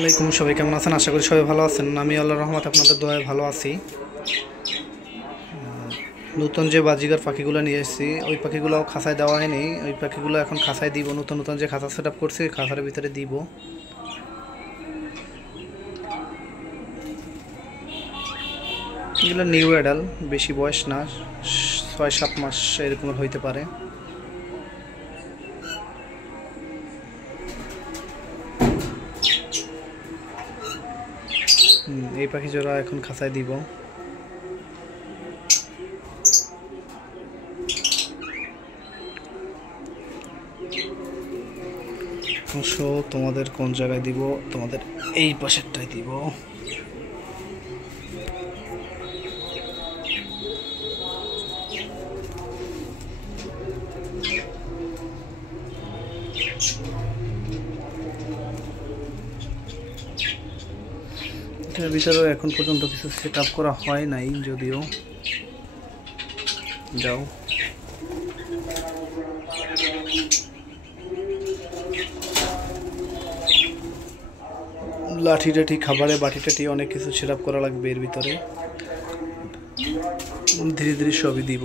আসসালামাইকুম, সবাই কেমন আছেন? আশা করি সবাই ভালো আছেন। আমি আল্লাহর রহমতে আপনাদের দয়ায় ভালো আছি। নতুন যে বাজিগার পাখিগুলো নিয়ে এসেছি, ওই পাখিগুলো খাঁচায় দেওয়া হয়নি। ওই পাখিগুলো এখন খাঁচায় দিব। নতুন নতুন যে খাঁচা সেট আপ করছি, ওই খাঁচার ভিতরে দিব। এগুলো নিউ অ্যাডাল, বেশি বয়স না, 6-7 মাস এরকম হইতে পারে। এই পাখি জোড়া এখন খাঁচায় দিব। তোমাদের কোন জায়গায় দিব? তোমাদের এই পাশেরটাই দিব। এটার ভিতরেও এখন পর্যন্ত কিছু সেট আপ করা হয় নাই, যদিও যাও লাঠি টাঠি, খাবারে বাটি টাটি, অনেক কিছু সেট আপ করা লাগবে এর ভিতরে। ধীরে ধীরে সবই দিব।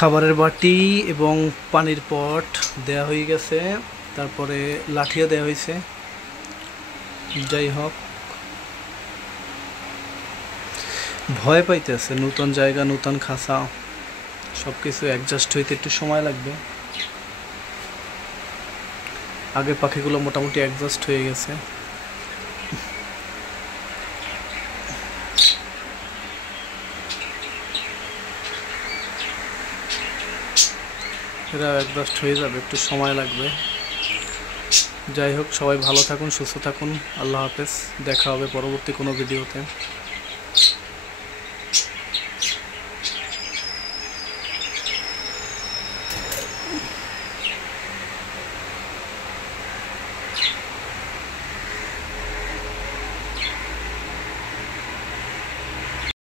খাবারের বাটি এবং পানির পট দেয়া হয়ে গেছে, তারপরে লাঠিও দেওয়া হয়েছে। যাই হোক, ভয় পাইতেছে। নতুন জায়গা, নতুন খাঁচা, সব কিছু অ্যাডজাস্ট হইতে একটু সময় লাগবে। আগে পাখিগুলো মোটামুটি অ্যাডজাস্ট হয়ে গেছে। এরা অ্যাডজাস্ট হয়ে যাবে, একটু সময় লাগবে। যাই হোক, সবাই ভালো থাকুন, সুস্থ থাকুন। আল্লাহ হাফেজ। দেখা হবে পরবর্তী কোনো ভিডিওতে।